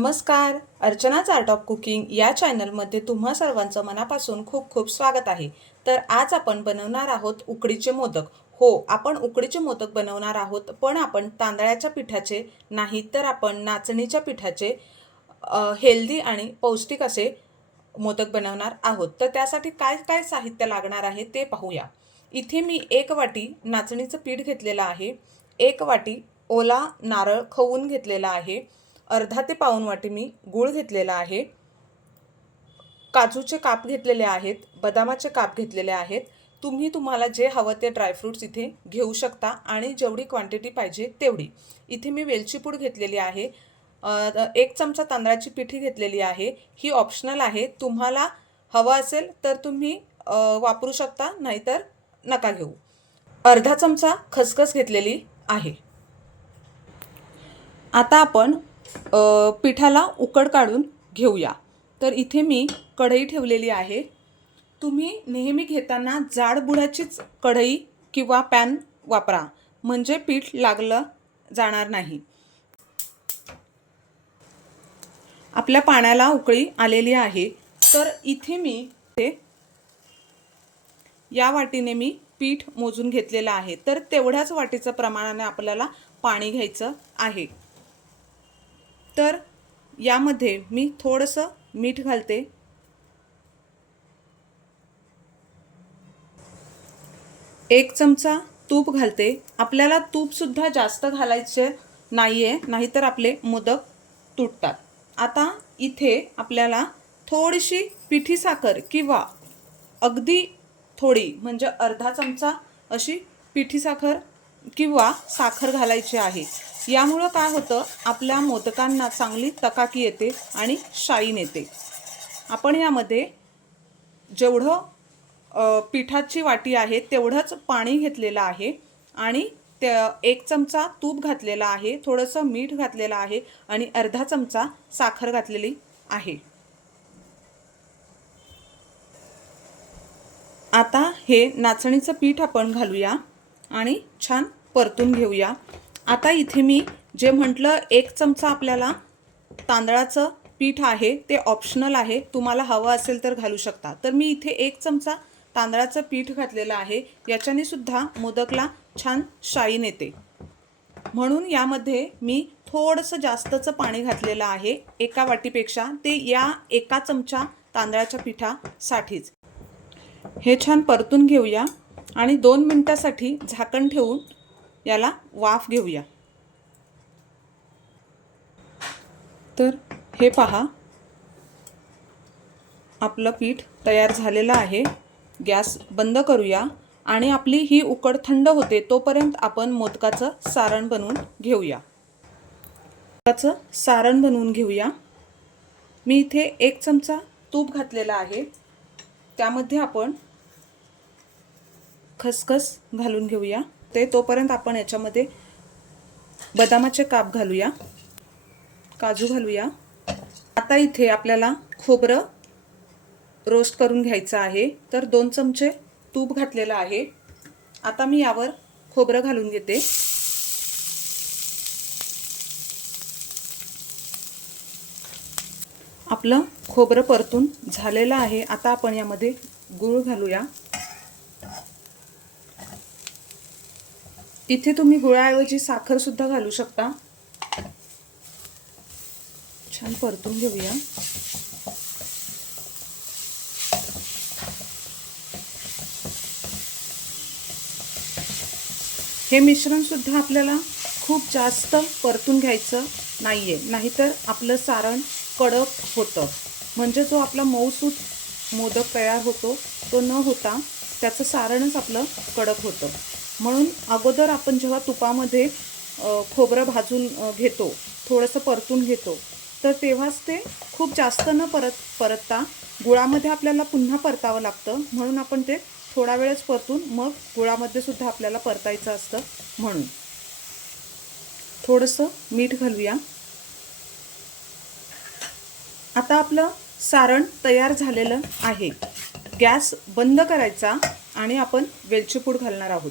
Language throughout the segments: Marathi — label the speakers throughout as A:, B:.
A: नमस्कार. अर्चनाच आर्ट ऑफ कुकिंग या चॅनलमध्ये तुम्हा सर्वांचं मनापासून खूप खूप स्वागत आहे. तर आज आपण बनवणार आहोत उकडीचे मोदक. हो आपण उकडीचे मोदक बनवणार आहोत पण आपण तांदळाच्या पिठाचे नाही तर आपण नाचणीच्या पिठाचे हेल्दी आणि पौष्टिक असे मोदक बनवणार आहोत. तर त्यासाठी काय काय साहित्य लागणार आहे ते पाहूया. इथे मी एक वाटी नाचणीचं पीठ घेतलेलं आहे. एक वाटी ओला नारळ खवून घेतलेला आहे. अर्धा ते पाऊण वाटी मी गूळ घेतलेला आहे. काजूचे काप घेतलेले आहेत बदामाचे काप घेतलेले आहेत. तुम्ही तुम्हाला जे हवं ते ड्रायफ्रूट्स इथे घेऊ शकता आणि जेवढी क्वांटिटी पाहिजे तेवढी. इथे मी वेलची पूड घेतलेली आहे. एक चमचा तांदळाची पिठी घेतलेली आहे. ही ऑप्शनल आहे. तुम्हाला हवं असेल तर तुम्ही वापरू शकता नाहीतर नका घेऊ. अर्धा चमचा खसखस घेतलेली आहे. आता आपण पिठाला उकड काढून घेऊया. तर इथे मी कढई ठेवलेली आहे. तुम्ही नेहमी घेताना जाडबुडाचीच कढई किंवा पॅन वापरा. म्हणजे पीठ लागलं जाणार नाही. आपल्या पाण्याला उकळी आलेली आहे. तर इथे मी ते या वाटीने मी पीठ मोजून घेतलेलं आहे. तर तेवढ्याच वाटीचं प्रमाणाने आपल्याला पाणी घ्यायचं आहे. तर यामध्ये मी थोडंसं मीठ घालते. एक चमचा तूप घालते. आपल्याला तूपसुद्धा जास्त घालायचे नाही आहे नाहीतर आपले मोदक तुटतात. आता इथे आपल्याला थोडीशी पिठी साखर किंवा अगदी थोडी म्हणजे अर्धा चमचा अशी पिठी साखर किंवा साखर घालायची आहे. यामुळं काय होतं? आपल्या मोदकांना चांगली तकाकी येते आणि शाईन येते. आपण यामध्ये जेवढं पिठाची वाटी आहे तेवढंच पाणी घेतलेलं आहे आणि त्या एक चमचा तूप घातलेला आहे थोडंसं मीठ घातलेलं आहे आणि अर्धा चमचा साखर घातलेली आहे. आता हे नाचणीचं पीठ आपण घालूया. आणि छान परतून घेऊया. आता इथे मी जे म्हटलं एक चमचा आपल्याला तांदळाचं पीठ आहे ते ऑप्शनल आहे. तुम्हाला हवं असेल तर घालू शकता. तर मी इथे एक चमचा तांदळाचं पीठ घातलेलं आहे. याच्याने सुद्धा मोदकला छान शाईन येते. म्हणून यामध्ये मी थोडंसं जास्तचं पाणी घातलेलं आहे एका वाटीपेक्षा. ते या एका चमचा तांदळाच्या पिठासाठीच. हे छान परतून घेऊया. आणि दोन मिनटासाठी झाकण ठेवून याला वाफ घेऊया. तर हे पहा. आपलं पीठ तयार झालेलं आहे. गॅस बंद करूया आणि आपली ही उकड थंड होते तोपर्यंत आपण मोदकाचं सारण बनवून घेऊया. मोदकाचं सारण बनवून घेऊया. मी इथे एक चमचा तूप घातलेला आहे. त्यामध्ये आपण खसखस घालून घेऊया. ते तोपर्यंत आपण याच्यामध्ये बदामाचे काप घालूया. काजू घालूया. आता इथे आपल्याला खोबरं रोस्ट करून घ्यायचं आहे. तर दोन चमचे तूप घातलेलं आहे. आता मी यावर खोबरं घालून घेते. आपलं खोबरं परतून झालेलं आहे. आता आपण यामध्ये गूळ घालूया. इथे तुम्ही गुळाऐवजी साखर सुद्धा घालू शकता. छान परतून घेऊया. हे मिश्रण सुद्धा आपल्याला खूप जास्त परतून घ्यायचं नाहीये. नाहीतर आपलं सारण कडक होतं. म्हणजे जो आपला मऊसूत मोदक तयार होतो तो न होता त्याचं सारणच आपलं कडक होतं. म्हणून अगोदर आपण जेव्हा तुपामध्ये खोबरं भाजून घेतो थोडंसं परतून घेतो तर तेव्हाच ते खूप जास्त न परत परतता गुळामध्ये आपल्याला पुन्हा परतावं लागतं. म्हणून आपण ते थोडा वेळच परतून मग गुळामध्ये सुद्धा आपल्याला परतायचं असतं म्हणून. थोडंसं मीठ घालूया. आता आपलं सारण तयार झालेलं आहे. गॅस बंद करायचा आणि आपण वेलचीपूड घालणार आहोत.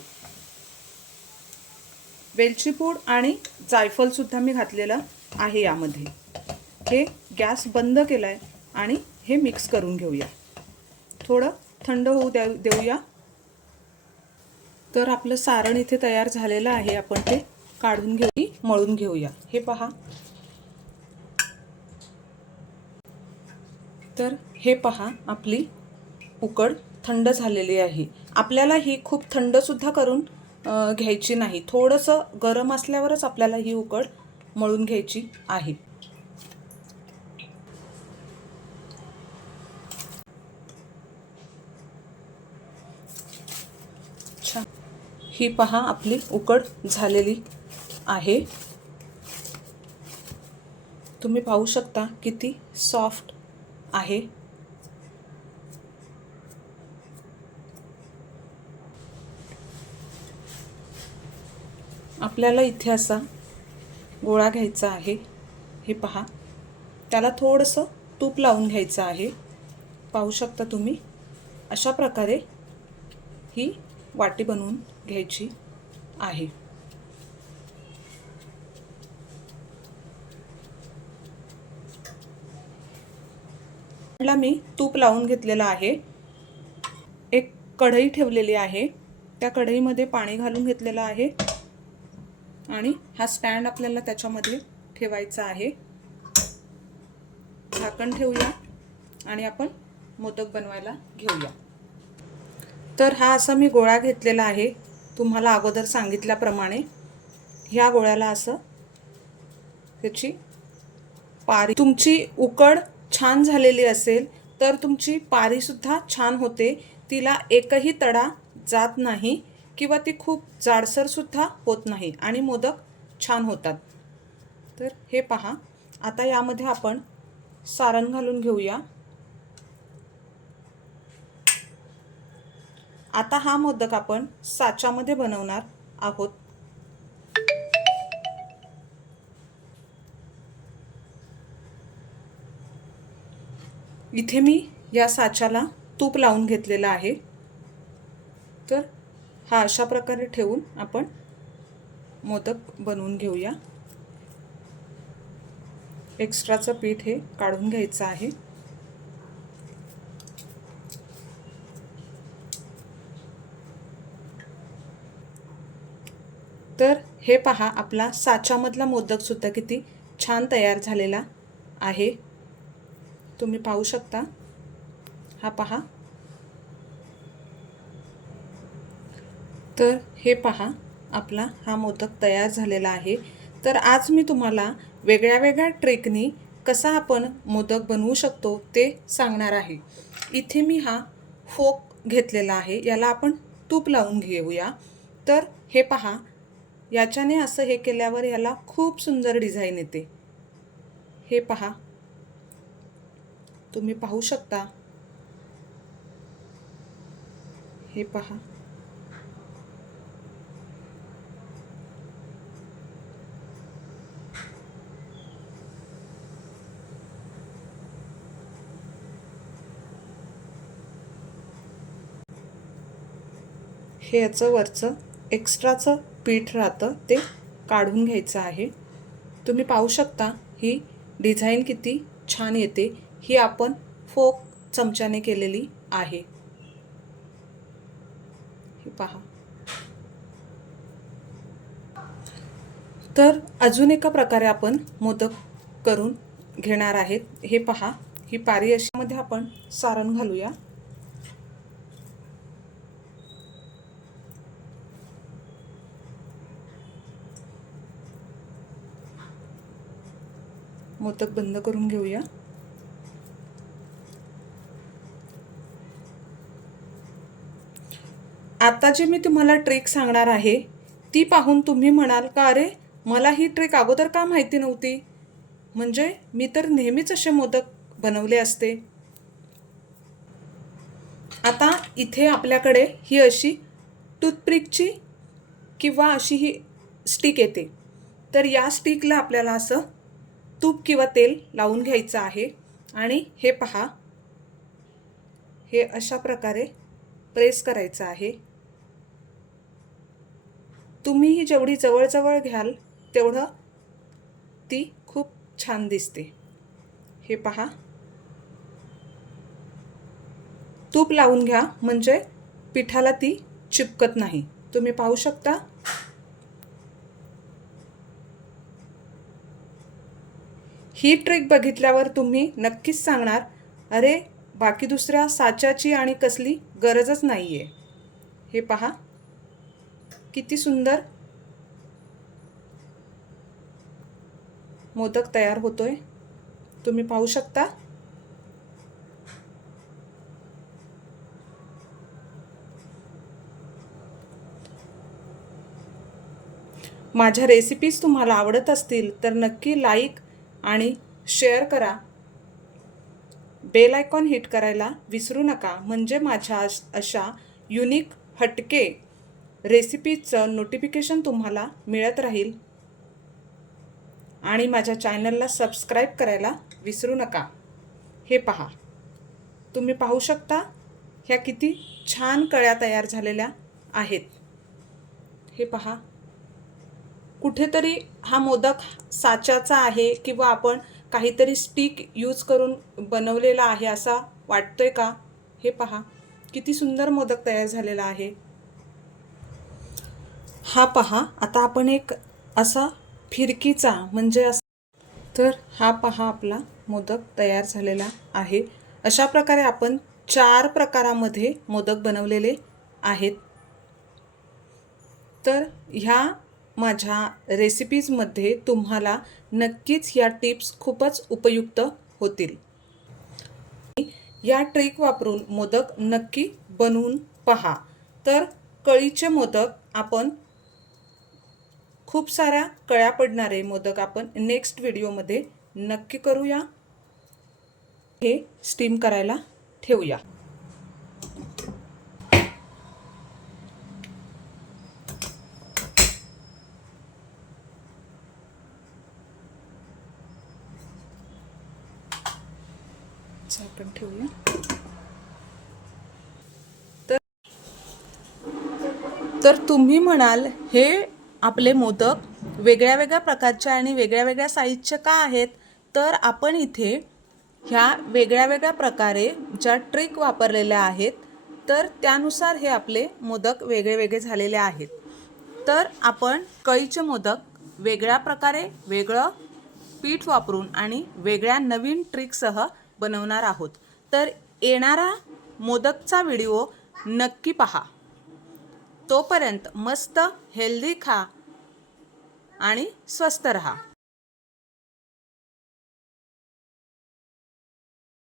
A: वेलची पूड आणि जायफळ सुद्धा मी घातलेलं आहे यामध्ये. हे गॅस बंद केला आहे आणि हे मिक्स करून घेऊया. थोडं थंड होऊ द्या देऊया. तर आपलं सारण इथे तयार झालेलं आहे. आपण ते काढून घेऊ मळून घेऊया. हे पहा. तर हे पहा आपली उकड थंड झालेली आहे. आपल्याला ही खूप थंडसुद्धा करून घ्यायची नाही. थोडंसं गरम असल्यावरच आपल्याला ही उकड मळून घ्यायची आहे. अच्छा ही पहा आपली उकड झालेली आहे. तुम्ही पाहू शकता किती सॉफ्ट आहे. आपल्याला इथे असा गोळा घ्यायचा आहे. हे पहा. त्याला थोडंसं तूप लावून घ्यायचं आहे. पाहू शकता तुम्ही? अशा प्रकारे ही वाटी बनवून घ्यायची आहे. ला मी तूप लावून घेतलेलं आहे. एक कढई ठेवलेली आहे. त्या कढईमध्ये पाणी घालून घेतलेलं आहे. आणि हा स्टँड आपल्याला त्याच्यामध्ये ठेवायचा आहे. झाकण ठेवूया आणि आपण मोदक बनवायला घेऊया. तर हा असा मी गोळा घेतलेला आहे. तुम्हाला अगोदर सांगितल्याप्रमाणे ह्या गोळ्याला असं त्याची पारी तुमची उकड छान झालेली असेल तर तुमची पारीसुद्धा छान होते. तिला एकही तडा जात नाही. किंवा ती खूप जाडसरसुद्धा होत नाही आणि मोदक छान होतात. तर हे पहा. आता यामध्ये आपण सारण घालून घेऊया. आता हा मोदक आपण साच्यामध्ये बनवणार आहोत. इथे मी या साच्याला तूप लावून घेतलेलं आहे. तर हा अशा प्रकारे ठेवून आपण मोदक बनवून घेऊया. एक्स्ट्राचं पीठ हे काढून घ्यायचं आहे. तर हे पहा आपला साच्यामधला मोदकसुद्धा किती छान तयार झालेला आहे. तुम्ही पाहू शकता. हा पहा. तर हे पहा आपला हा मोदक तयार झालेला आहे. तर आज मी तुम्हाला वेगळ्या वेगळ्या ट्रेकनी कसा आपण मोदक बनवू शकतो ते सांगणार आहे. इथे मी हा फोक घेतलेला आहे याला आपण तूप लावून घेऊया. तर हे पहा याच्याने असं हे केल्यावर याला खूप सुंदर डिझाईन येते. हे पहा. तुम्ही पाहू शकता. हे पहा. हे याचं वरचं एक्स्ट्राचं पीठ राहतं ते काढून घ्यायचं आहे. तुम्ही पाहू शकता ही डिझाईन किती छान येते. ही आपण फोक चमच्याने केलेली आहे. हे पहा. तर अजून एका प्रकारे आपण मोदक करून घेणार आहेत. हे पहा ही पारी अशामध्ये आपण सारण घालूया. मोदक बंद करून घेऊया. आता जे मी तुम्हाला ट्रिक सांगणार आहे ती पाहून तुम्ही म्हणाल का अरे मला ही ट्रिक अगोदर का माहिती नव्हती? म्हणजे मी तर नेहमीच असे मोदक बनवले असते. आता इथे आपल्याकडे ही अशी टूथपिकची किंवा अशी ही स्टिक येते. तर या स्टिकला आपल्याला असं तूप किंवा तेल लावून घ्यायचं आहे. आणि हे पहा. हे अशा प्रकारे प्रेस करायचं आहे. तुम्ही जेवढी जवळजवळ घ्याल तेवढं ती खूप छान दिसते. हे पहा. तूप लावून घ्या म्हणजे पिठाला ती चिपकत नाही. तुम्ही पाहू शकता ही ट्रिक बघितल्यावर तुम्ही नक्कीच सांगणार अरे बाकी दुसऱ्या साच्याची आणि कसली गरजच नाही आहे हे पहा. किती सुंदर. मोदक तयार होतोय. तुम्ही पाहू शकता. माझ्या रेसिपीज तुम्हाला आवडत असतील तर नक्की लाईक आणि शेअर करा. बेल आयकॉन हिट करायला विसरू नका. म्हणजे माझ्या अशा युनिक हटके रेसिपीजचं नोटिफिकेशन तुम्हाला मिळत राहील. आणि माझ्या चॅनलला सबस्क्राईब करायला विसरू नका. हे पहा. तुम्ही पाहू शकता ह्या किती छान कळ्या तयार झालेल्या आहेत. हे पहा. कुठेतरी हा मोदक साच्याचा आहे किंवा आपण काहीतरी स्टिक यूज करून बनवलेला आहे असा वाटतोय का? हे पहा. किती सुंदर मोदक तयार झालेला आहे. हा पहा. आता आपण एक असा फिरकीचा म्हणजे असा तर हा पहा आपला मोदक तयार झालेला आहे. अशा प्रकारे आपण चार प्रकारामध्ये मोदक बनवलेले आहेत. तर ह्या माझ्या रेसिपीजमध्ये तुम्हाला नक्कीच या टिप्स खूपच उपयुक्त होतील. या ट्रिक वापरून मोदक नक्की बनवून पहा. तर कळीचे मोदक आपण खूप साऱ्या कळ्या पडणारे मोदक आपण नेक्स्ट व्हिडिओमध्ये नक्की करूया. हे स्टीम करायला ठेवूया. झाकण ठेवूया. तर तर तुम्ही म्हणाल हे आपले मोदक वेगळ्या वेगळ्या प्रकारचे आणि वेगळ्या वेगळ्या साईजचे का आहेत? तर आपण इथे ह्या वेगळ्या वेगळ्या प्रकारे ज्या ट्रिक वापरलेल्या आहेत तर त्यानुसार हे आपले मोदक वेगळे वेगळे झालेले आहेत. तर आपण कळीचे मोदक वेगळ्या प्रकारे वेगळं पीठ वापरून आणि वेगळ्या नवीन ट्रिकसह बनवणार आहोत. तर येणारा मोदकचा व्हिडिओ नक्की पहा. तोपर्यंत मस्त हेल्दी खा आणि स्वस्त रहा.